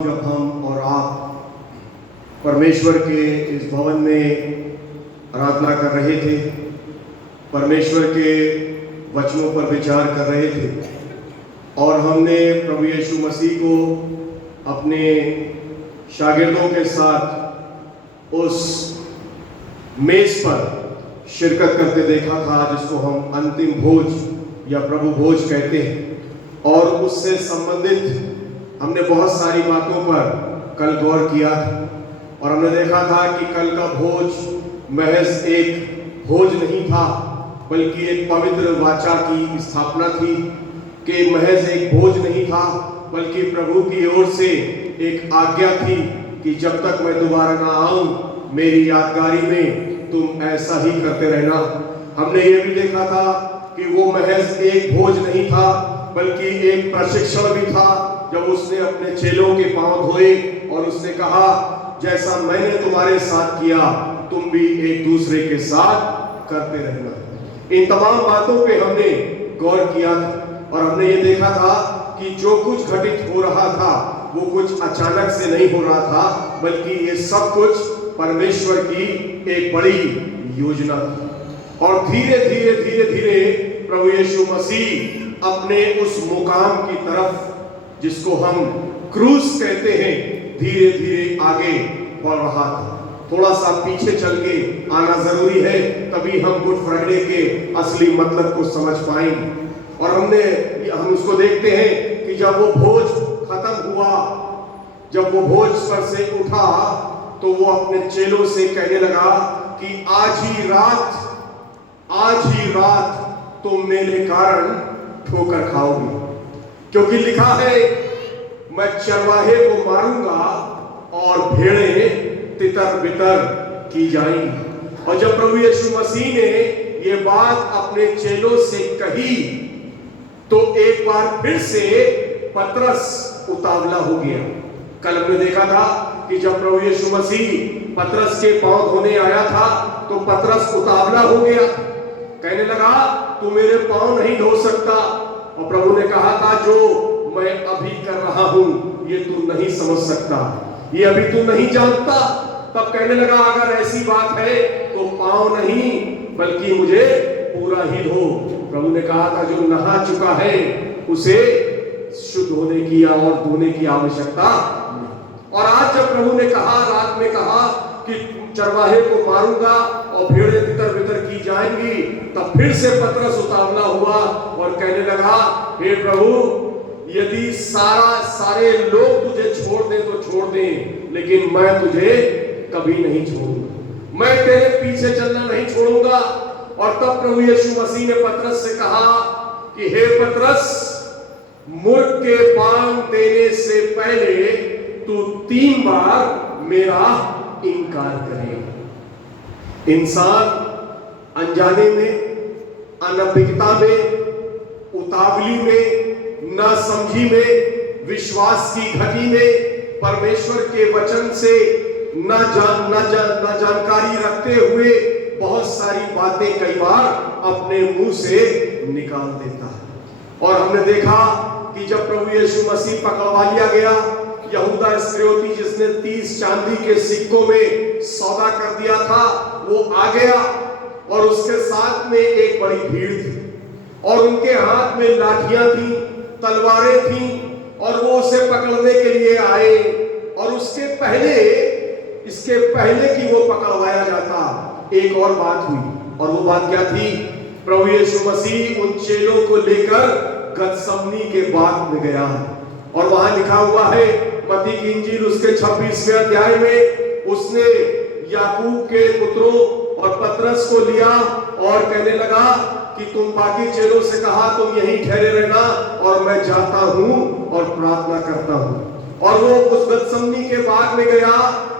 जब हम और आप परमेश्वर के इस भवन में आराधना कर रहे थे, परमेश्वर के वचनों पर विचार कर रहे थे और हमने प्रभु यीशु मसीह को अपने शागिर्दों के साथ उस मेज पर शिरकत करते देखा था जिसको हम अंतिम भोज या प्रभु भोज कहते हैं। और उससे संबंधित हमने बहुत सारी बातों पर कल गौर किया था और हमने देखा था कि कल का भोज महज एक भोज नहीं था बल्कि एक पवित्र वाचा की स्थापना थी, कि महज एक भोज नहीं था बल्कि प्रभु की ओर से एक आज्ञा थी कि जब तक मैं दोबारा ना आऊं मेरी यादगारी में तुम ऐसा ही करते रहना। हमने ये भी देखा था कि वो महज एक भोज नहीं था बल्कि एक प्रशिक्षण भी था, जब उसने अपने चेलों के पांव धोए और उसने कहा जैसा मैंने तुम्हारे साथ किया तुम भी एक दूसरे के साथ करते रहना। इन तमाम बातों पे हमने गौर किया था और हमने ये देखा था कि जो कुछ घटित हो रहा था वो कुछ अचानक से नहीं हो रहा था बल्कि ये सब कुछ परमेश्वर की एक बड़ी योजना थी। और धीरे धीरे धीरे धीरे प्रभु यीशु मसीह अपने उस मुकाम की तरफ जिसको हम क्रूस कहते हैं धीरे धीरे आगे बढ़ रहा था। थोड़ा सा पीछे चल के आना जरूरी है, तभी हम गुड फ्राइडे के असली मतलब को समझ पाएंगे। और हम उसको देखते हैं कि जब वो भोज खत्म हुआ, जब वो भोज पर से उठा तो वो अपने चेलों से कहने लगा कि आज ही रात तुम मेरे कारण ठोकर खाओगे, क्योंकि लिखा है मैं चरवाहे को मारूंगा और भेड़ें तितर बितर की जाएंगी। और जब प्रभु यीशु मसीह ने ये बात अपने चेलों से कही तो एक बार फिर से पतरस उतावला हो गया। कल हमने देखा था कि जब प्रभु यीशु मसीह पतरस के पांव धोने आया था तो पतरस उतावला हो गया, कहने लगा तू मेरे पांव नहीं धो सकता। और प्रभु ने कहा था जो मैं अभी कर रहा हूं ये तू नहीं समझ सकता, ये अभी तू नहीं जानता। तब कहने लगा अगर ऐसी बात है तो पांव नहीं बल्कि मुझे पूरा ही धो। प्रभु ने कहा था जो नहा चुका है उसे शुद्ध होने की और धोने की आवश्यकता नहीं। और आज जब प्रभु ने कहा, रात में कहा कि चरवाहे को मारूंगा और भेड़ें तितर बितर की जाएंगी, तब फिर से पतरस उतावला हुआ और कहने लगा हे प्रभु यदि सारे लोग तुझे छोड़ दे तो छोड़ दे, लेकिन मैं तुझे कभी नहीं छोड़ूंगा, मैं तेरे पीछे चलना नहीं छोड़ूंगा। और तब प्रभु यीशु मसीह ने पतरस से कहा कि हे पतरस मुर्ग के पांव देने से पहले तू 3 बार मेरा इनकार करेगा। इंसान अनजाने में, अनभिज्ञता में, उतावली में, नासमझी में, विश्वास की घटी में, परमेश्वर के वचन से न जानकारी रखते हुए बहुत सारी बातें कई बार अपने मुंह से निकाल देता है। और हमने देखा कि जब प्रभु यीशु मसीह पकड़वा लिया गया, यहूदा इस्करियोती जिसने 30 चांदी के सिक्कों में सौदा कर दिया था वो आ गया और उसके साथ में एक बड़ी भीड़ थी और उनके हाथ में लाठियां थी, तलवारें थी और वो उसे पकड़ने के लिए आए। और इसके पहले कि वो पकड़वाया जाता एक और बात हुई, और वो बात क्या थी? प्रभु यीशु मसीह उन चेलों को लेकर गतसमनी के बाग में गया और वहां लिखा हुआ है मत्ती की इंजील उसके 26वें अध्याय में उसने याकूब के पुत्रों और पतरस को लिया और कहने लगा कि तुम बाकी चेलों से कहा तुम यहीं ठहरे रहना और मैं जाता हूं और प्रार्थना करता हूं। और वो उस गतसमनी के बाग में गया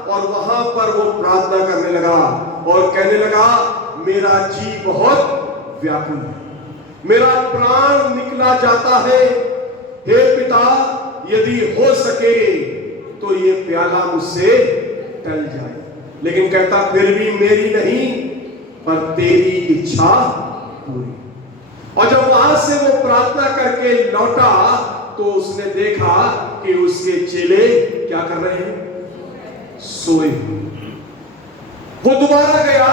और वहां पर वो प्रार्थना करने लगा और कहने लगा मेरा जी बहुत व्याकुल है, मेरा प्राण निकला जाता है, हे पिता यदि हो सके तो ये प्याला मुझसे टल जाए, लेकिन कहता फिर भी मेरी नहीं पर तेरी इच्छा पूरी। और जब वहां से वो प्रार्थना करके लौटा तो उसने देखा कि उसके चेले क्या कर रहे हैं? सोए। वो दोबारा गया,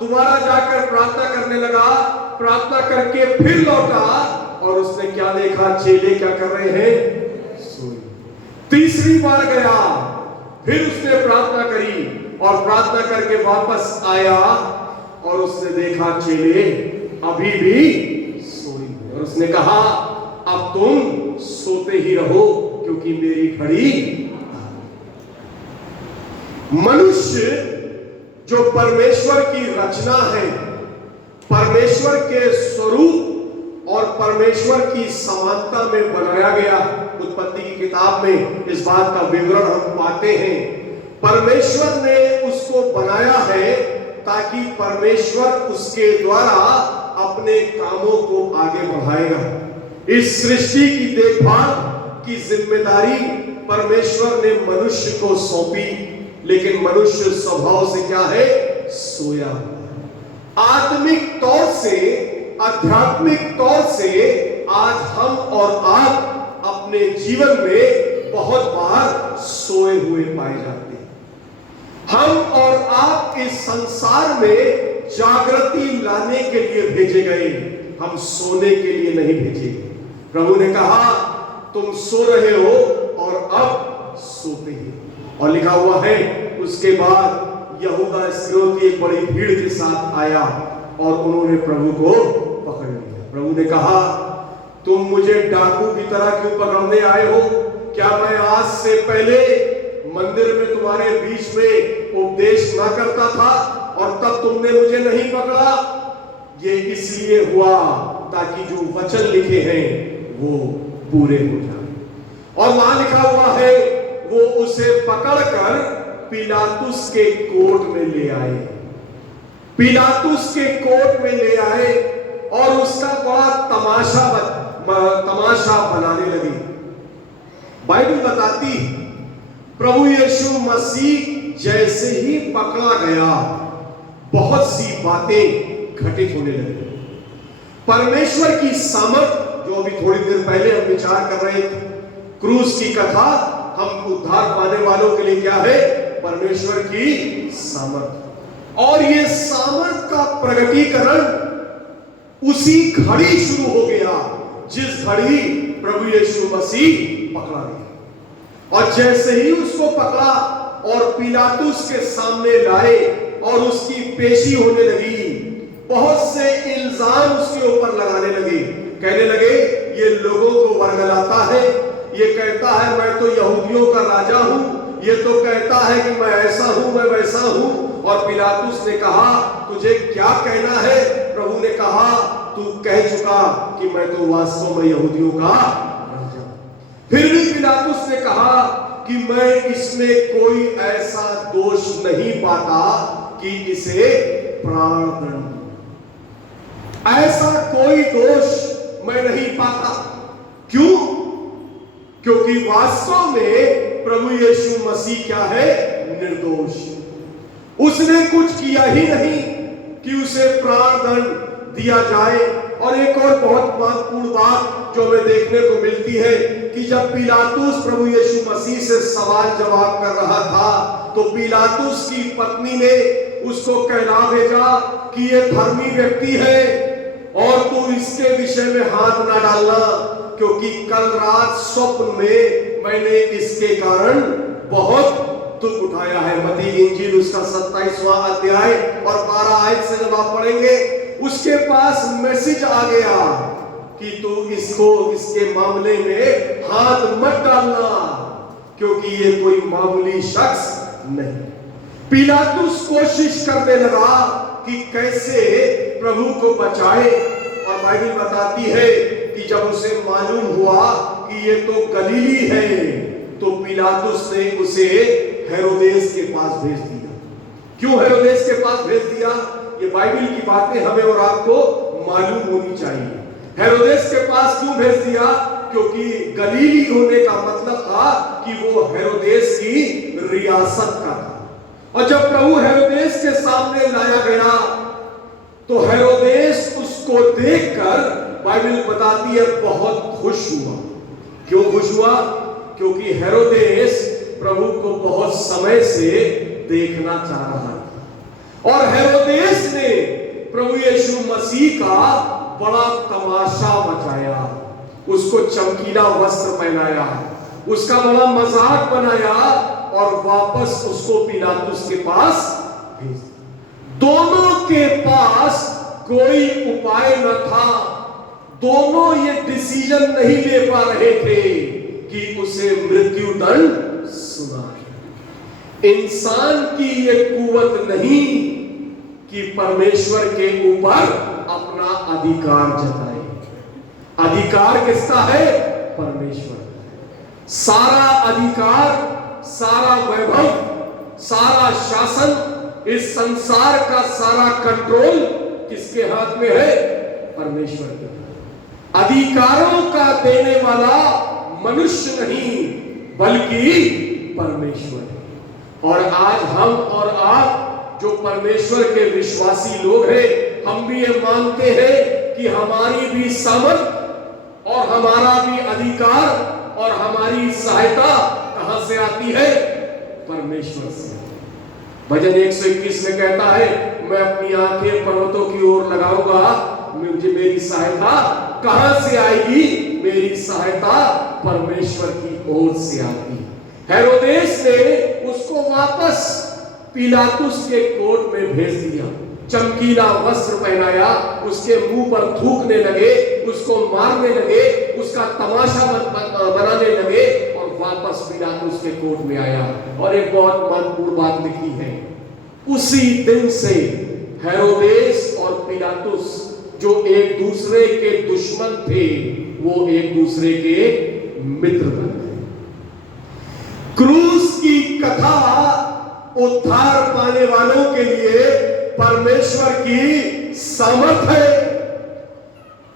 दोबारा जाकर प्रार्थना करने लगा, प्रार्थना करके फिर लौटा और उसने क्या देखा? चेले क्या कर रहे हैं? सोए। तीसरी बार गया, फिर उसने प्रार्थना करी और प्रार्थना करके वापस आया और उसने देखा चेले अभी भी सोए। और उसने कहा अब तुम सोते ही रहो क्योंकि मेरी घड़ी। मनुष्य जो परमेश्वर की रचना है, परमेश्वर के स्वरूप और परमेश्वर की समानता में बनाया गया, उत्पत्ति की किताब में इस बात का विवरण हम पाते हैं। परमेश्वर ने उसको बनाया है ताकि परमेश्वर उसके द्वारा अपने कामों को आगे बढ़ाएगा। इस सृष्टि की देखभाल की जिम्मेदारी परमेश्वर ने मनुष्य को सौंपी, लेकिन मनुष्य स्वभाव से क्या है? सोया। आत्मिक तौर से, आध्यात्मिक तौर से आज हम और आप अपने जीवन में बहुत बार सोए हुए पाए जाते हैं। हम और आप इस संसार में जागृति लाने के लिए भेजे गए, हम सोने के लिए नहीं भेजे। प्रभु ने कहा तुम सो रहे हो और अब सोते ही। और लिखा हुआ है उसके बाद यहूदा इस्करियोती एक बड़ी भीड़ के साथ आया और उन्होंने प्रभु को पकड़ लिया। प्रभु ने कहा तुम मुझे डाकू की तरह क्यों पकड़ने आए हो? क्या मैं आज से पहले मंदिर में तुम्हारे बीच में उपदेश ना करता था और तब तुमने मुझे नहीं पकड़ा? ये इसलिए हुआ ताकि जो वचन लिखे हैं वो पूरे हो जाए। और वहां लिखा हुआ है वो उसे पकड़कर पिलातुस के कोर्ट में ले आए, पिलातुस के कोर्ट में ले आए और उसका बड़ा तमाशा बनाने लगे। बाइबल बताती प्रभु यीशु मसीह जैसे ही पकड़ा गया बहुत सी बातें घटित होने लगी। परमेश्वर की सामर्थ, जो अभी थोड़ी देर पहले हम विचार कर रहे थे, क्रूस की कथा हम उद्धार पाने वालों के लिए क्या है? परमेश्वर की सामर्थ। और ये सामर्थ का प्रगटीकरण उसी घड़ी शुरू हो गया जिस घड़ी प्रभु यीशु मसीह पकड़ा गया। और जैसे ही उसको पकड़ा और पिलातुस के सामने लाए और उसकी पेशी होने लगी, बहुत से इल्जाम उसके ऊपर लगाने लगे। कहने लगे ये लोगों को वर्गलाता है, ये कहता है मैं तो यहूदियों का राजा हूं, ये तो कहता है कि मैं ऐसा हूं, मैं वैसा हूं। और पिलातुस ने कहा तुझे क्या कहना है? प्रभु ने कहा तू कह चुका कि मैं तो वास्तव में यहूदियों का राजा। फिर भी पिलातुस ने कहा कि मैं इसमें कोई ऐसा दोष नहीं पाता कि इसे प्राण दंड, ऐसा कोई दोष मैं नहीं पाता। क्यों? क्योंकि वास्तव में प्रभु यीशु मसीह क्या है? निर्दोष। उसने कुछ किया ही नहीं कि उसे प्राण दंड दिया जाए। और एक और बहुत महत्वपूर्ण बात जो हमें देखने को मिलती है कि जब पिलातुस प्रभु यीशु मसीह से सवाल जवाब कर रहा था तो पिलातुस की पत्नी ने उसको कहला भेजा कि ये धर्मी व्यक्ति है और तू इसके विषय में हाथ ना डालना, क्योंकि कल रात स्वप्न में मैंने इसके कारण बहुत दुख उठाया है। मत्ती की इंजील उसका 27वां अध्याय और 12 आयत से जब आप पढ़ेंगे, उसके पास मैसेज आ गया कि तू इसको इसके मामले में हाथ मत डालना, क्योंकि ये कोई मामूली शख्स नहीं। पिलातुस कोशिश करने लगा कि कैसे प्रभु को बचाए। और बाइबल बताती है कि जब उसे मालूम हुआ कि ये तो गलीली है तो पिलातुस ने उसे हेरोदेस के पास भेज दिया। क्यों हेरोदेस के पास भेज दिया? ये बाइबल की बातें हमें और आपको मालूम होनी चाहिए। हेरोदेस के पास क्यों भेज दिया? क्योंकि गलीली होने का मतलब था कि वो हेरोदेस की रियासत का था। और जब प्रभु हेरोदेस के सामने लाया गया तो हेरोदेस उसको देखकर बाइबल बताती है बहुत खुश हुआ क्यों खुश हुआ? क्योंकि हेरोदेस प्रभु को बहुत समय से देखना चाह रहा था और हेरोदेस ने प्रभु यीशु मसीह का बड़ा तमाशा मचाया, उसको चमकीला वस्त्र पहनाया, उसका बड़ा मजाक बनाया और वापस उसको पिलातुस के पास भेज दिया। दोनों के पास कोई उपाय न था, दोनों ये डिसीजन नहीं ले पा रहे थे कि उसे मृत्यु दंड सुनाए। इंसान की ये कुवत नहीं कि परमेश्वर के ऊपर अपना अधिकार जताए। अधिकार किसका है? परमेश्वर। सारा अधिकार, सारा वैभव, सारा शासन, इस संसार का सारा कंट्रोल किसके हाथ में है? परमेश्वर के हाथ। अधिकारों का देने वाला मनुष्य नहीं बल्कि परमेश्वर है। और आज हम और आप जो परमेश्वर के विश्वासी लोग हैं, हम भी ये मानते हैं कि हमारी भी सामर्थ और हमारा भी अधिकार और हमारी सहायता कहां से आती है? परमेश्वर से। भजन 121 में कहता है, मैं अपनी आंखें पर्वतों की ओर लगाऊंगा, मुझे मेरी सहायता कहां से आएगी? मेरी सहायता परमेश्वर की ओर से आती। हेरोदेस ने उसको वापस पिलातुस के कोर्ट में भेज दिया, चमकीला वस्त्र पहनाया, उसके मुंह पर थूकने लगे, उसको मारने लगे, उसका तमाशा बनाने लगे और वापस पिलातुस के कोर्ट में आया। और एक बहुत महत्वपूर्ण बात लिखी है, उसी दिन से हेरोदेस और पिलातुस जो एक दूसरे के दुश्मन थे, वो एक दूसरे के मित्र बन गए। क्रूस की कथा उद्धार पाने वालों के लिए परमेश्वर की सामर्थ है।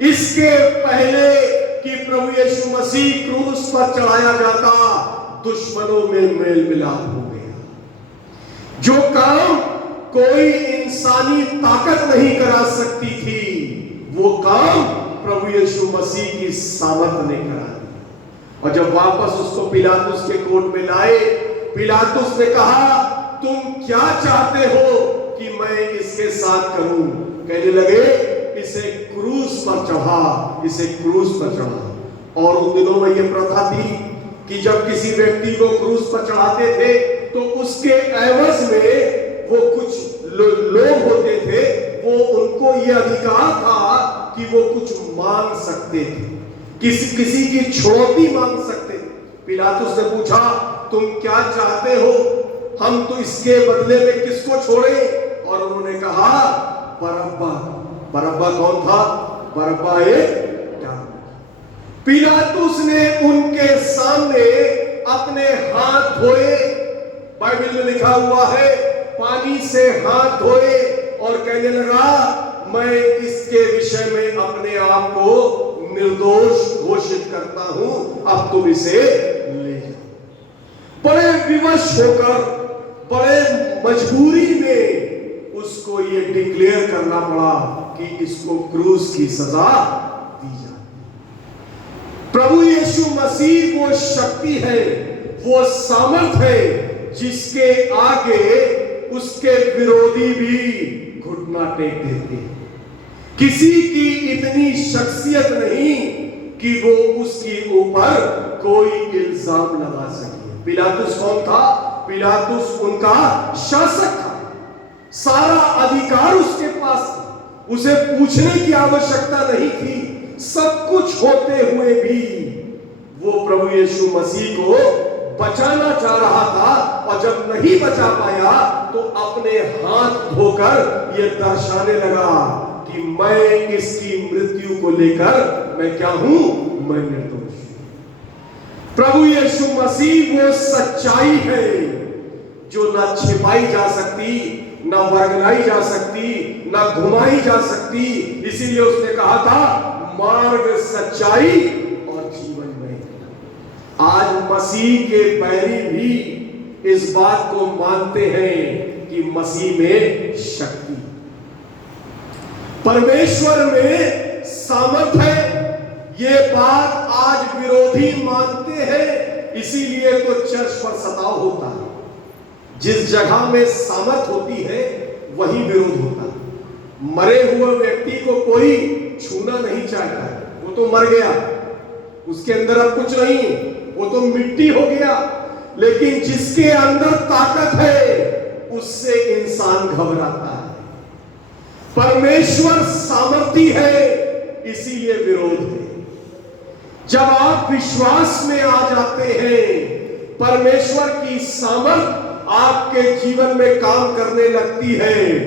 इसके पहले कि प्रभु यीशु मसीह क्रूस पर चढ़ाया जाता, दुश्मनों में मेल मिलाप हो गया। जो काम कोई इंसानी ताकत नहीं करा सकती थी, वो काम प्रभु यीशु मसीह की सामर्थ ने करा दिया। और जब वापस उसको पिलातुस के कोर्ट में लाए, पिलातुस ने कहा, तुम क्या चाहते हो कि मैं इसके साथ करूं? कहने लगे, इसे क्रूस पर चढ़ा, इसे क्रूस पर चढ़ा। और उन दिनों में यह प्रथा थी कि जब किसी व्यक्ति को क्रूस पर चढ़ाते थे तो उसके एवज में वो कुछ लोग होते थे, वो उनको यह अधिकार था कि वो कुछ मांग सकते थे, किसी की छुड़ौती मांग सकते थे। पिलातुस ने पूछा, तुम क्या चाहते हो? हम तो इसके बदले में किसको छोड़े? और उन्होंने कहा, बरअब्बा। बरअब्बा कौन था? बरअब्बा एक डाकू। पिलातुस ने उनके सामने अपने हाथ धोए, बाइबल में लिखा हुआ है, पानी से हाथ धोए और कहने लगा, मैं इसके विषय में अपने आप को निर्दोष घोषित करता हूं, अब तुम इसे ले जाओ। बड़े विवश होकर, बड़े मजबूरी में उसको ये डिक्लेयर करना पड़ा कि इसको क्रूस की सजा दी जाए। प्रभु यीशु मसीह वो शक्ति है, वो सामर्थ है, जिसके आगे उसके विरोधी भी घुटना टेक देते हैं। किसी की इतनी शख्सियत नहीं कि वो उसके ऊपर कोई इल्जाम लगा सके। पिलातुस कौन था? पिलातुस उनका शासक था, सारा अधिकार उसके पास था, उसे पूछने की आवश्यकता नहीं थी। सब कुछ होते हुए भी वो प्रभु यीशु मसीह को बचाना चाह रहा था, और जब नहीं बचा पाया तो अपने हाथ धोकर यह दर्शाने लगा कि मैं इसकी मृत्यु को लेकर मैं क्या हूं? मैं निर्दोष। प्रभु यीशु मसीह वो सच्चाई है जो ना छिपाई जा सकती, ना वर्गलाई जा सकती, ना घुमाई जा सकती। इसीलिए उसने कहा था, मार्ग, सच्चाई और जीवन में। आज मसीह के बैरी भी इस बात को मानते हैं कि मसीह में शक्ति, परमेश्वर में सामर्थ है। ये बात आज विरोधी मानते हैं, इसीलिए तो चर्च पर सताव होता है। जिस जगह में सामर्थ होती है वही विरोध होता है। मरे हुए व्यक्ति को कोई छूना नहीं चाहता है, वो तो मर गया, उसके अंदर अब कुछ नहीं, वो तो मिट्टी हो गया। लेकिन जिसके अंदर ताकत है उससे इंसान घबराता है। परमेश्वर सामर्थी है, इसीलिए विरोध है। जब आप विश्वास में आ जाते हैं, परमेश्वर की सामर्थ आपके जीवन में काम करने लगती है,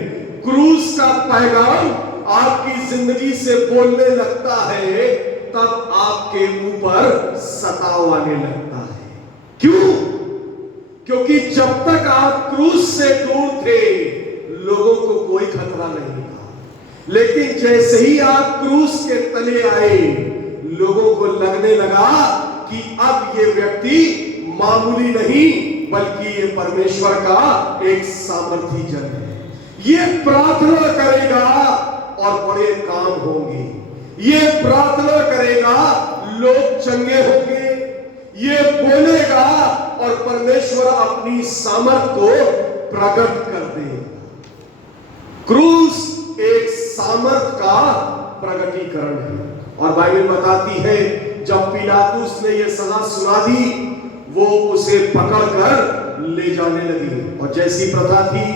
क्रूस का पैगाम आपकी जिंदगी से बोलने लगता है, तब आपके ऊपर सताव आने लगता है। क्यों? क्योंकि जब तक आप क्रूस से दूर थे, लोगों को कोई खतरा नहीं था। लेकिन जैसे ही आप क्रूस के तले आए, लोगों को लगने लगा कि अब ये व्यक्ति मामूली नहीं, बल्कि ये परमेश्वर का एक सामर्थी जन है। ये प्रार्थना करेगा और बड़े काम होंगे। ये प्रार्थना करेगा, लोग चंगे होंगे। ये बोलेगा और परमेश्वर अपनी सामर्थ को प्रकट कर देगा। क्रूस एक सामर्थ का प्रकटीकरण है। और बाइबल बताती है, जब पिलातुस ने यह सलाह सुना दी, वो उसे पकड़कर ले जाने लगी और जैसी प्रथा थी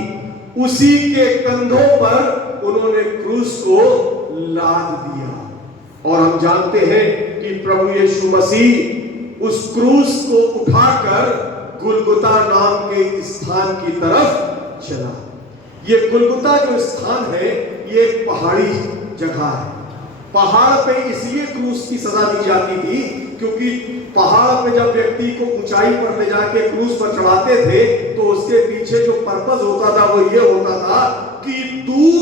उसी के कंधों पर उन्होंने क्रूस को लाद दिया। और हम जानते हैं कि प्रभु यीशु मसीह उस क्रूस को उठाकर गुलगुता नाम के स्थान की तरफ चला। ये गुलगुता जो स्थान है, ये एक पहाड़ी जगह है। पहाड़ पे इसलिए क्रूस की सजा दी जाती थी क्योंकि पहाड़ पे जब व्यक्ति को ऊंचाई पर ले जाके क्रूस पर चढ़ाते थे, तो उसके पीछे जो पर्पस होता था वो ये होता था कि दूर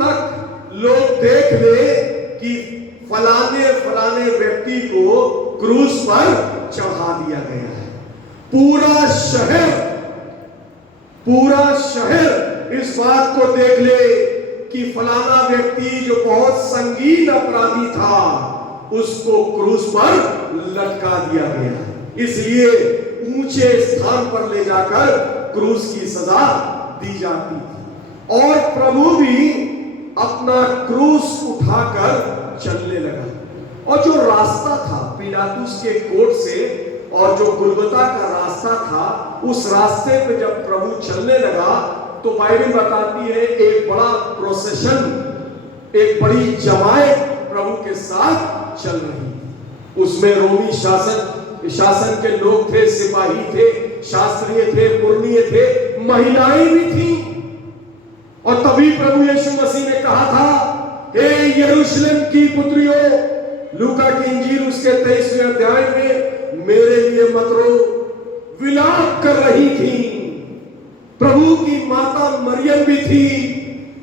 तक लोग देख ले कि फलाने फलाने व्यक्ति को क्रूस पर चढ़ा दिया गया है। पूरा शहर इस बात को देख ले कि फलाना व्यक्ति जो बहुत संगीन अपराधी था, उसको क्रूस पर लटका दिया गया। इसलिए ऊंचे स्थान पर ले जाकर क्रूस की सजा दी जाती थी। और प्रभु भी अपना क्रूस उठाकर चलने लगा। और जो रास्ता था पिलातुस के कोर्ट से और जो गुलगुता का रास्ता था, उस रास्ते पे जब प्रभु चलने लगा, तो बाइबल बताती है एक बड़ा प्रोसेशन, एक बड़ी जमात प्रभु के साथ चल रही थी। उसमें रोमी शासन के लोग थे, सिपाही थे, शास्त्रीय थे, पुरनिये थे, महिलाएं भी थी। और तभी प्रभु यीशु मसीह ने कहा था, हे यरूशलेम की पुत्रियों, लूका की इंजील उसके 23वें अध्याय में, मेरे लिए मत रो। विलाप कर रही थी। प्रभु की माता मरियम भी थी,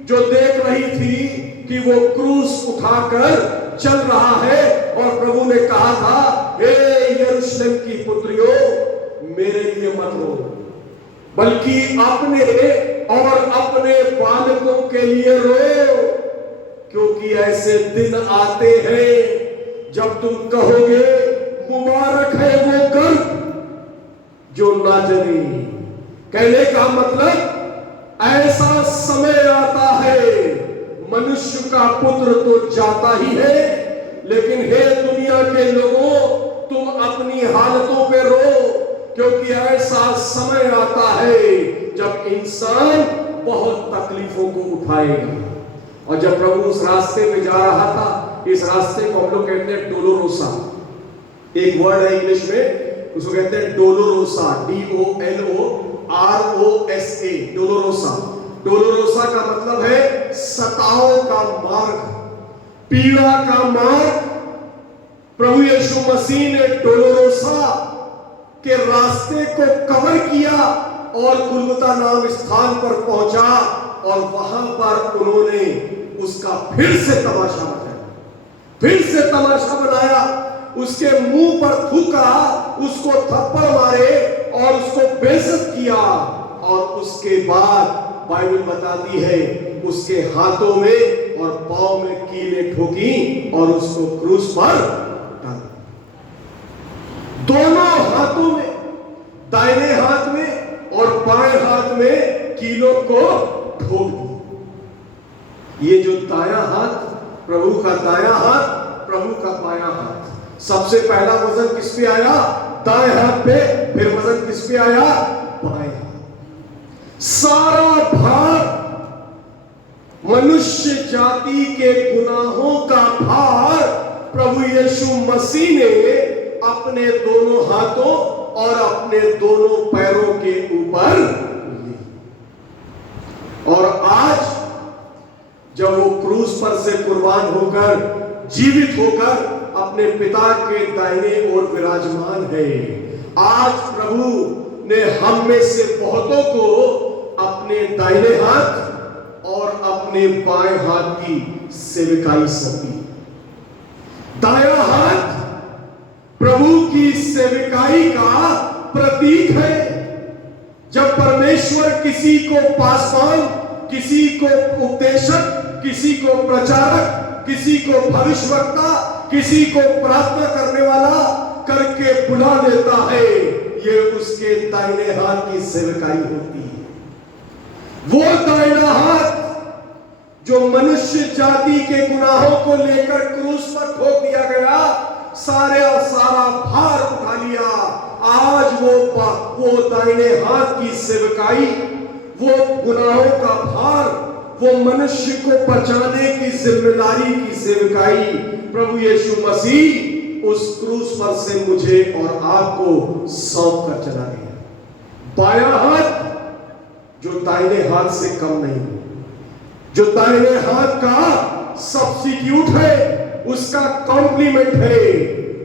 जो देख रही थी कि वो क्रूस उठाकर चल रहा है। और प्रभु ने कहा था, हे यरूशलेम की पुत्रियों, मेरे लिए मत रो, बल्कि अपने बालकों के लिए रो, क्योंकि ऐसे दिन आते हैं जब तुम कहोगे, मुबारक है वो गर्भ जो ना जने। कहने का मतलब, ऐसा समय आता है, मनुष्य का पुत्र तो जाता ही है, लेकिन हे दुनिया के लोगों, तुम अपनी हालतों पे रो, क्योंकि ऐसा समय आता है जब इंसान बहुत तकलीफों को उठाएगा। और जब प्रभु उस रास्ते में जा रहा था, इस रास्ते को हम लोग कहते हैं डोलोरोसा। एक वर्ड है इंग्लिश में, उसको कहते हैं डोलोरोसा, DOLOROSA, डोलोरोसा। डोलोरोसा का मतलब है सताओ का मार्ग, पीड़ा का मार्ग। प्रभु यीशु मसीह ने डोलोरोसा के रास्ते को कवर किया और गुलगुता नाम स्थान पर पहुंचा, और वहां पर उन्होंने उसका फिर से तमाशा बनाया, उसके मुंह पर थूका, उसको थप्पड़ मारे और उसको बेइज्जत किया। और उसके बाद बाइबल बताती है उसके हाथों में और पांव में कीलें ठोकी और उसको क्रूस पर डाल। दोनों हाथों में, दाहिने हाथ में और बाएं हाथ में कीलों को ठोक दिया। ये जो दायां हाथ, प्रभु का दायां हाथ, प्रभु का बायां हाथ, सबसे पहला वजन किस पे आया? दाएं हाथ पे। फिर वजन किस पे आया? बाएं हाथ। सारा भार, मनुष्य जाति के गुनाहों का भार प्रभु यीशु मसीह ने अपने दोनों हाथों और अपने दोनों पैरों के ऊपर लिया। और आज जब वो क्रूस पर से कुर्बान होकर, जीवित होकर अपने पिता के दाहिने ओर विराजमान है, आज प्रभु ने हम में से बहुतों को अपने दाहिने हाथ और अपने बाएं हाथ की सेवकाई सौंपी। दायां हाथ प्रभु की सेवकाई का प्रतीक है। जब परमेश्वर किसी को पासवान, किसी को उपदेशक, किसी को प्रचारक, किसी को भविष्यवक्ता, किसी को प्रार्थना करने वाला करके बुला लेता है, ये उसके दाहिने हाथ की सेवकाई होती है। वो दाहिना हाथ जो मनुष्य जाति के गुनाहों को लेकर क्रूस पर ठोक दिया गया, सारा भार उठा लिया। आज वो दाहिने हाथ की सेवकाई, वो गुनाहों का भार, वो मनुष्य को बचाने की जिम्मेदारी की सेवकाई प्रभु यीशु मसीह उस क्रूस पर से मुझे और आपको सौंप कर चला गया। बायां हाथ जो दाहिने हाथ से कम नहीं, जो दाहिने हाथ का सब्स्टिट्यूट है, उसका कॉम्प्लीमेंट है।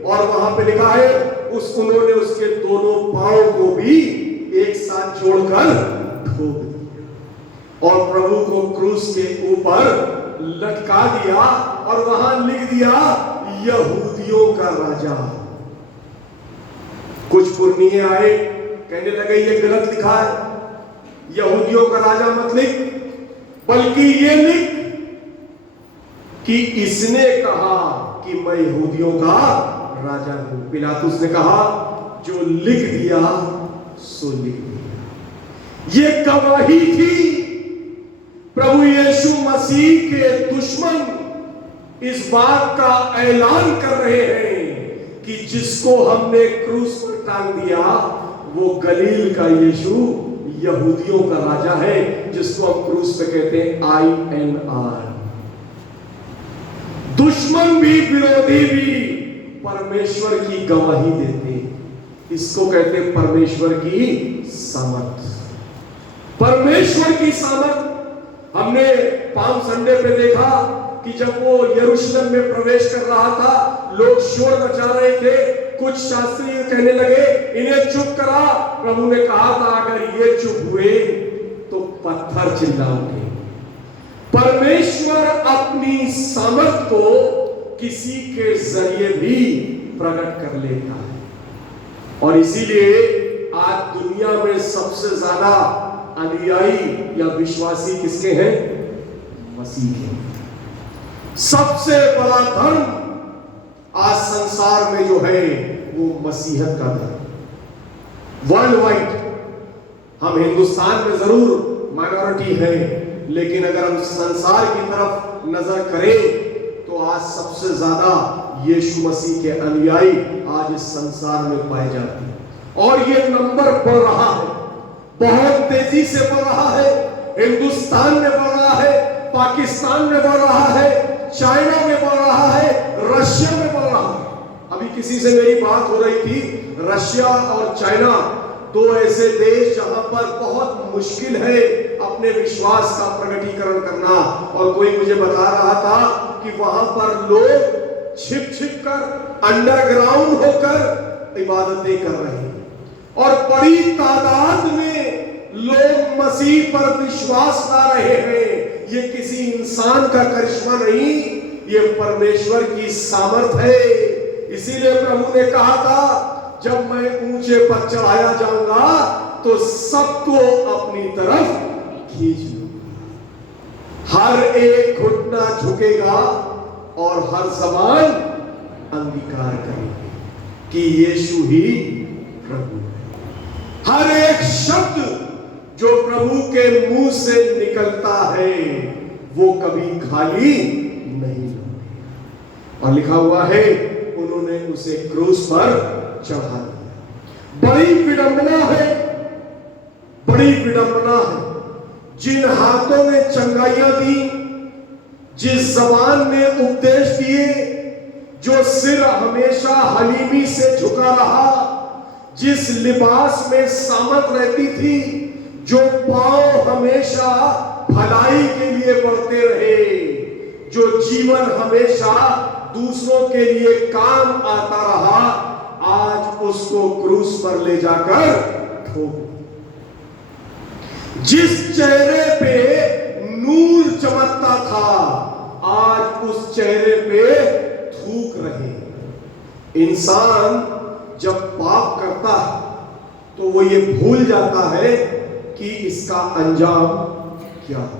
और वहां पे लिखा है उन्होंने उसके दोनों पांव को भी एक साथ जोड़कर ठोक दिया और प्रभु को क्रूस के ऊपर लटका दिया और वहां लिख दिया यहूदियों का राजा। कुछ पुरनिये आए, कहने लगे ये गलत लिखा है, यहूदियों का राजा मत लिख, बल्कि ये लिख कि इसने कहा कि मैं यहूदियों का राजा हूं। पिलातुस ने कहा जो लिख दिया सो लिख दिया। ये गवाही थी। प्रभु यीशु मसीह के दुश्मन इस बात का ऐलान कर रहे हैं कि जिसको हमने क्रूस पर टांग दिया वो गलील का यीशु यहूदियों का राजा है, जिसको हम क्रूस पे कहते हैं INR। दुश्मन भी, विरोधी भी परमेश्वर की गवाही देते, इसको कहते हैं परमेश्वर की सामर्थ। परमेश्वर की सामर्थ हमने पाम संडे पे देखा कि जब वो यरूशलेम में प्रवेश कर रहा था, लोग शोर मचा रहे थे, कुछ शास्त्री कहने लगे इन्हें चुप करा। प्रभु ने कहा था अगर ये चुप हुए तो पत्थर चिल्ला उठे। परमेश्वर अपनी सामर्थ को किसी के जरिए भी प्रकट कर लेता है और इसीलिए आज दुनिया में सबसे ज्यादा अनुयायी या विश्वासी किसके हैं? मसीह के। सबसे बड़ा धर्म आज संसार में जो है वो मसीहत का धर्म। वर्ल्ड वाइड हम हिंदुस्तान में जरूर माइनॉरिटी है, लेकिन अगर हम संसार की तरफ नजर करें तो आज सबसे ज्यादा यीशु मसीह के अनुयायी आज इस संसार में पाए जाते हैं और ये नंबर बढ़ रहा है, बहुत तेजी से बढ़ रहा है। हिंदुस्तान में बढ़ रहा है, पाकिस्तान में बढ़ रहा है, चाइना में बढ़ रहा है, रशिया में बढ़ रहा है। अभी किसी से मेरी बात हो रही थी, रशिया और चाइना दो ऐसे देश जहां पर बहुत मुश्किल है अपने विश्वास का प्रकटीकरण करना, और कोई मुझे बता रहा था कि वहां पर लोग छिप छिप कर अंडरग्राउंड होकर इबादतें कर रहे हैं और बड़ी तादाद में लोग मसीह पर विश्वास ला रहे हैं। ये किसी इंसान का करिश्मा नहीं, ये परमेश्वर की सामर्थ है। इसीलिए प्रभु ने कहा था जब मैं ऊंचे पर चढ़ाया जाऊंगा तो सबको अपनी तरफ खींच लूंगा। हर एक घुटना झुकेगा और हर जबान अंगीकार करेगी कि यीशु ही प्रभु है। हर एक शब्द जो प्रभु के मुंह से निकलता है वो कभी खाली नहीं होगा। और लिखा हुआ है उन्होंने उसे क्रूस पर चढ़ा दिया। बड़ी विडंबना है, बड़ी विडंबना है। जिन हाथों ने चंगाइयां दी, जिस जबान ने उपदेश दिए, जो सिर हमेशा हलीमी से झुका रहा, जिस लिबास में सामत रहती थी, जो पांव हमेशा भलाई के लिए बढ़ते रहे, जो जीवन हमेशा दूसरों के लिए काम आता रहा, आज उसको क्रूस पर ले जाकर ठोक। जिस चेहरे पे नूर चमकता था, आज उस चेहरे पे थूक रहे। इंसान जब पाप करता है तो वो ये भूल जाता है कि इसका अंजाम क्या है,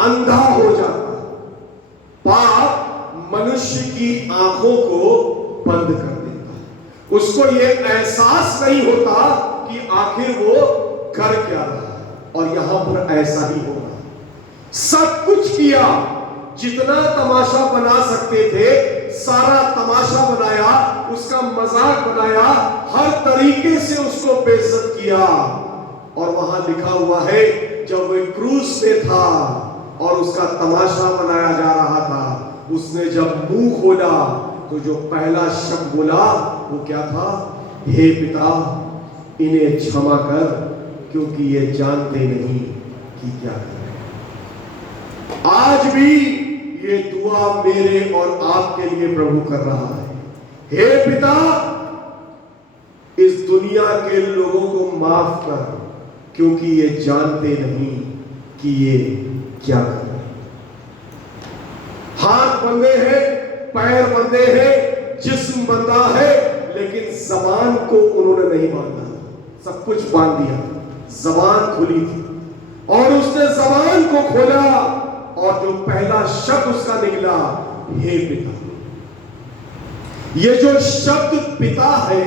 अंधा हो जाता है। पाप मनुष्य की आंखों को बंद कर देता है। उसको ये एहसास नहीं होता कि आखिर वो कर क्या रहा है। और यहां पर ऐसा ही हो रहा है। सब कुछ किया, जितना तमाशा बना सकते थे सारा तमाशा बनाया, उसका मजाक बनाया, हर तरीके से उसको बेइज्जत किया। और वहां लिखा हुआ है जब वह क्रूस पे था और उसका तमाशा बनाया जा रहा था, उसने जब मुंह खोला तो जो पहला शब्द बोला वो क्या था? हे पिता, इन्हें क्षमा कर, क्योंकि ये जानते नहीं कि क्या कर रहे हैं। आज भी ये दुआ मेरे और आपके लिए प्रभु कर रहा है। हे पिता, इस दुनिया के लोगों को माफ कर, क्योंकि ये जानते नहीं कि ये क्या कर रहे हैं। हाथ बंधे हैं, पैर बंधे हैं, जिस्म बंधा है, लेकिन जबान को उन्होंने नहीं बांधा। सब कुछ बांध दिया, जबान खुली थी और उसने जबान को खोला और जो पहला शब्द उसका निकला, हे पिता। ये जो शब्द पिता है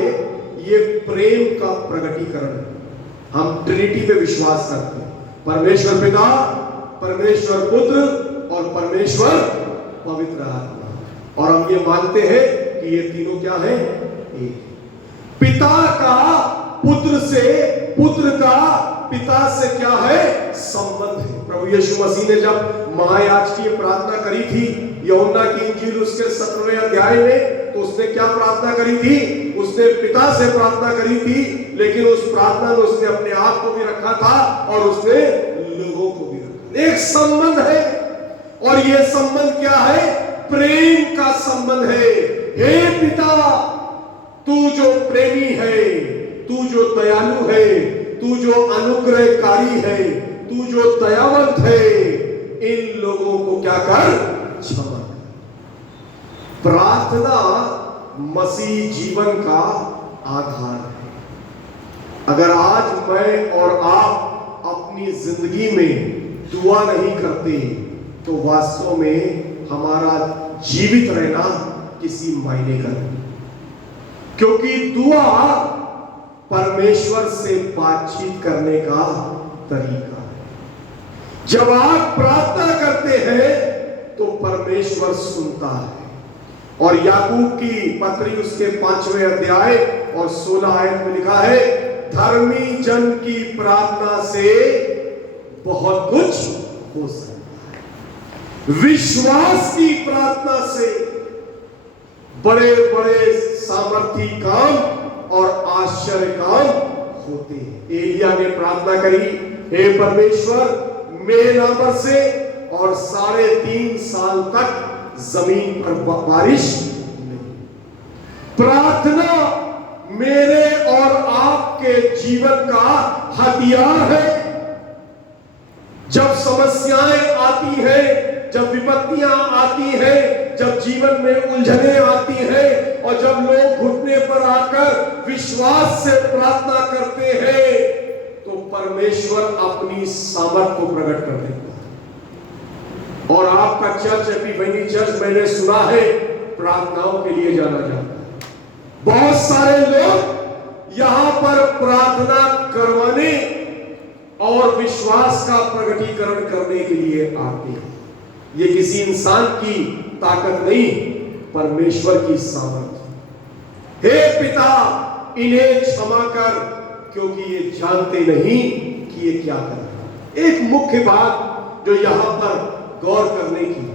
ये प्रेम का प्रकटीकरण है। हम ट्रिनिटी पे विश्वास करते हैं, परमेश्वर पिता, परमेश्वर पुत्र और परमेश्वर पवित्र आत्मा। और हम ये मानते हैं कि ये तीनों क्या है? एक। पिता का पुत्र से, पुत्र का पिता से क्या है? संबंध है। प्रभु यीशु मसीह ने जब महायाजकीय प्रार्थना करी थी यूहन्ना की इंजील उसके 17वें अध्याय में, तो उसने क्या प्रार्थना करी थी? उसने पिता से प्रार्थना करी थी, लेकिन उस प्रार्थना में उसने अपने आप को भी रखा था और उसने लोगों को भी रखा। एक संबंध है और यह संबंध क्या है? प्रेम का संबंध है। हे पिता, तू जो प्रेमी है, तू जो दयालु है, तू जो अनुग्रहकारी है, तू जो दयावंत है, इन लोगों को क्या कर? क्षमा कर। प्रार्थना मसीह जीवन का आधार है। अगर आज मैं और आप अपनी जिंदगी में दुआ नहीं करते तो वास्तव में हमारा जीवित रहना किसी मायने का नहीं, क्योंकि दुआ परमेश्वर से बातचीत करने का तरीका है। जब आप प्रार्थना करते हैं तो परमेश्वर सुनता है। और याकूब की पत्री उसके 5वें अध्याय और 16 आयत में लिखा है, धर्मी जन की प्रार्थना से बहुत कुछ हो सकता है। विश्वास की प्रार्थना से बड़े बड़े सामर्थी काम और आश्चर्य काम होते हैं। एलिया ने प्रार्थना करी, हे परमेश्वर मेघ ना बरसे, और 3.5 साल तक जमीन पर बारिश नहीं। प्रार्थना मेरे और आपके जीवन का हथियार है। जब समस्याएं आती हैं, जब विपत्तियां आती हैं, जब जीवन में उलझने आती हैं और जब लोग घुटने पर आकर विश्वास से प्रार्थना करते हैं तो परमेश्वर अपनी सामर्थ को प्रकट कर देता है। और आपका चर्च एपिफेनी चर्च मैंने सुना है प्रार्थनाओं के लिए जाना जाता है। बहुत सारे लोग यहां पर प्रार्थना करवाने और विश्वास का प्रकटीकरण करने के लिए आते हैं। ये किसी इंसान की ताकत नहीं, परमेश्वर की सामर्थ्य। हे पिता, इन्हें क्षमा कर, क्योंकि ये जानते नहीं कि ये क्या कर रहे हैं। एक मुख्य बात जो यहां पर गौर करने की,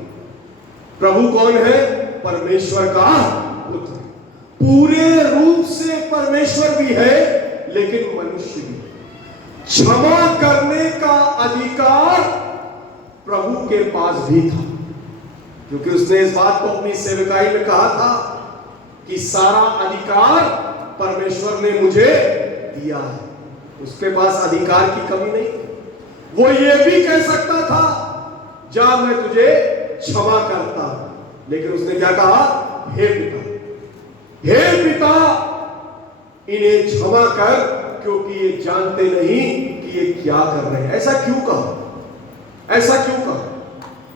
प्रभु कौन है? परमेश्वर का पुत्र, पूरे रूप से परमेश्वर भी है लेकिन मनुष्य भी। क्षमा करने का अधिकार प्रभु के पास भी था, क्योंकि उसने इस बात को अपनी सेवकाई में कहा था कि सारा अधिकार परमेश्वर ने मुझे दिया है। उसके पास अधिकार की कमी नहीं। वो ये भी कह सकता था, जा मैं तुझे क्षमा करता, लेकिन उसने क्या कहा? हे पिता, हे पिता, इन्हें क्षमा कर, क्योंकि ये जानते नहीं कि ये क्या कर रहे हैं। ऐसा क्यों कहा? ऐसा क्यों कहा?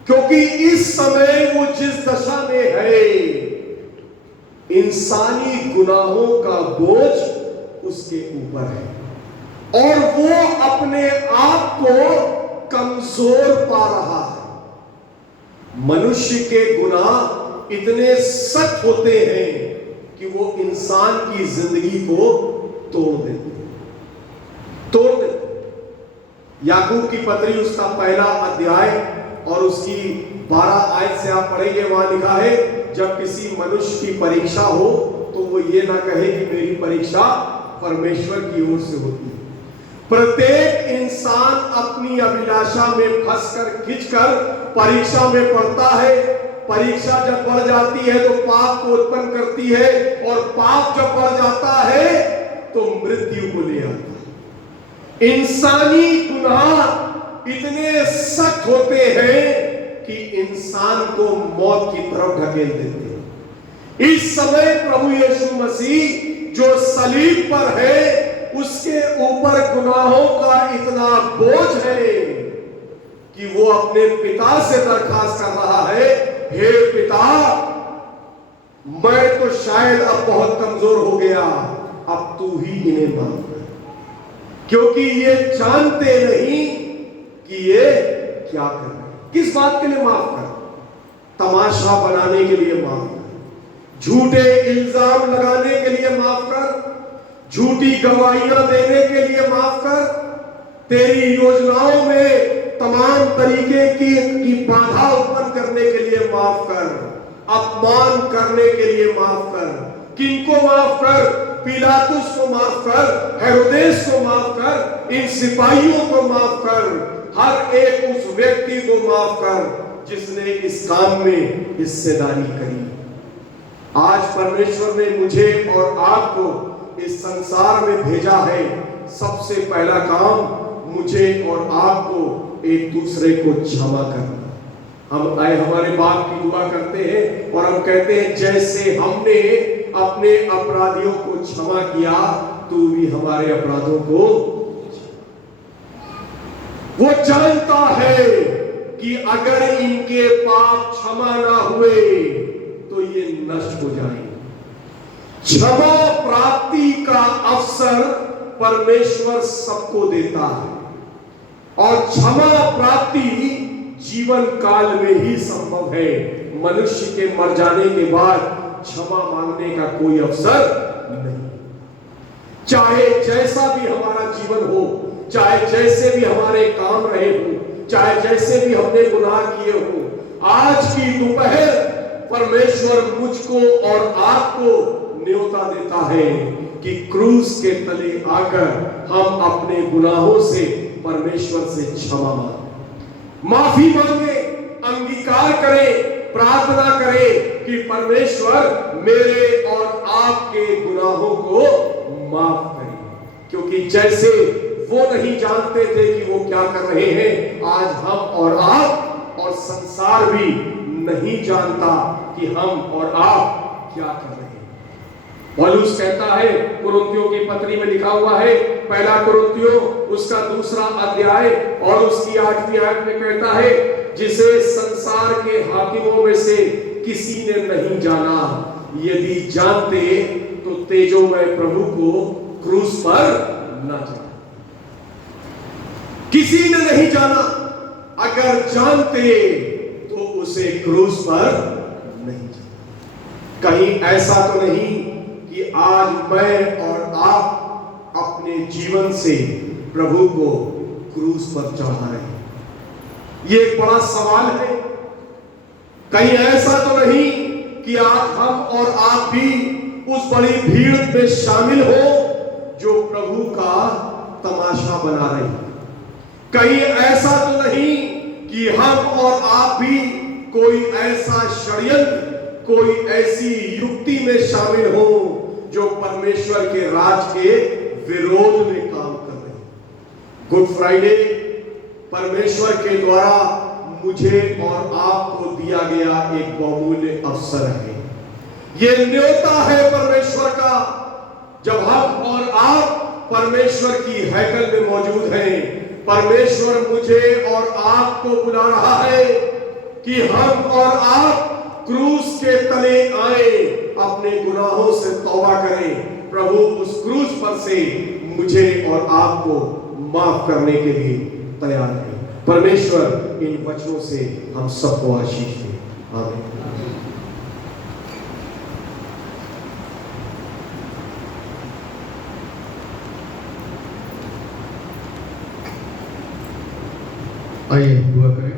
क्योंकि इस समय वो जिस दशा में है, इंसानी गुनाहों का बोझ उसके ऊपर है और वो अपने आप को कमजोर पा रहा है। मनुष्य के गुनाह इतने सख्त होते हैं कि वो इंसान की जिंदगी को तोड़ देते। याकूब की पत्री उसका पहला अध्याय और उसकी 12 आयत से आप पढ़ेंगे, वहां लिखा है, जब किसी मनुष्य की परीक्षा हो तो वो ये ना कहे कि मेरी परीक्षा परमेश्वर की ओर से होती है। प्रत्येक इंसान अपनी अभिलाषा में फंसकर खिंचकर परीक्षा में पड़ता है। परीक्षा जब बढ़ जाती है तो पाप को उत्पन्न करती है, और पाप जब बढ़ जाता है तो मृत्यु को ले आता है। इंसानी गुनाह इतने सख्त होते हैं कि इंसान को मौत की तरफ ढकेल देते हैं। इस समय प्रभु यीशु मसीह जो सलीब पर है, उसके ऊपर गुनाहों का इतना बोझ है कि वो अपने पिता से दरखास्त कर रहा है, हे पिता, मैं तो शायद अब बहुत कमजोर हो गया, अब तू ही इन्हें माफ कर, क्योंकि ये जानते नहीं कि ये क्या कर रहे हैं। किस बात के लिए माफ कर? तमाशा बनाने के लिए माफ कर, झूठे इल्जाम लगाने के लिए माफ कर, झूठी गवाहियां देने के लिए माफ कर, तेरी योजनाओं में तमाम तरीके की बाधा उत्पन्न करने के लिए माफ कर, अपमान करने के लिए माफ कर। किनको माफ कर? पिलातुस को माफ कर, हेरोदेस को माफ कर, इन सिपाहियों को माफ कर, हर एक उस व्यक्ति को माफ कर जिसने इस काम में हिस्सेदारी करी। आज परमेश्वर ने मुझे और आपको इस संसार में भेजा है। सबसे पहला काम मुझे और आपको एक दूसरे को क्षमा करना। हम हमारे बाप की दुआ करते हैं और हम कहते हैं, जैसे हमने अपने अपराधियों को क्षमा किया, तू भी हमारे अपराधों को। वो जानता है कि अगर इनके पाप क्षमा ना हुए तो ये नष्ट हो जाएंगे। क्षमा प्राप्ति का अवसर परमेश्वर सबको देता है और क्षमा प्राप्ति जीवन काल में ही संभव है। मनुष्य के मर जाने के बाद क्षमा मांगने का कोई अवसर नहीं। चाहे जैसा भी हमारा जीवन हो, चाहे जैसे भी हमारे काम रहे हो, चाहे जैसे भी हमने गुनाह किए हो, आज की दोपहर परमेश्वर मुझको और आपको न्योता देता है कि क्रूस के तले आकर हम अपने गुनाहों से परमेश्वर से क्षमा मांगे, माफी मांगे, अंगीकार करें, प्रार्थना करें कि परमेश्वर मेरे और आपके गुनाहों को माफ करें। क्योंकि जैसे वो नहीं जानते थे कि वो क्या कर रहे हैं, आज हम और आप और संसार भी नहीं जानता कि हम और आप क्या कर रहे हैं। पौलुस कहता है, कुरिन्थियों की पत्री में लिखा हुआ है, पहला कुरिन्थियों उसका 2 अध्याय और उसकी 8वीं आयत में कहता है, जिसे संसार के हाकिमों में से किसी ने नहीं जाना, यदि जानते तो तेजोमय प्रभु को क्रूस पर न चढ़ा। किसी ने नहीं जाना, अगर जानते तो उसे क्रूस पर नहीं चढ़ा। कहीं ऐसा तो नहीं कि आज मैं और आप अपने जीवन से प्रभु को क्रूस पर चढ़ा रहे हैं? ये एक बड़ा सवाल है। कहीं ऐसा तो नहीं कि आज हम और आप भी उस बड़ी भीड़ में शामिल हो जो प्रभु का तमाशा बना रहे हैं? कहीं ऐसा तो नहीं कि हम और आप भी कोई ऐसा षड्यंत्र, कोई ऐसी युक्ति में शामिल हो जो परमेश्वर के राज के विरोध में काम कर रहे हैं? गुड फ्राइडे परमेश्वर के द्वारा मुझे और आपको दिया गया एक बहुमूल्य अवसर है। ये न्योता है परमेश्वर का। जब हम और आप परमेश्वर की हैकल में मौजूद हैं, परमेश्वर मुझे और आपको बुला रहा है कि हम और आप क्रूस के तले आए, अपने गुनाहों से तौबा करें। प्रभु उस क्रूस पर से मुझे और आपको माफ करने के लिए तैयार है। परमेश्वर इन वचनों से हम सबको आशीष दे। आमीन। आइए दुआ करें।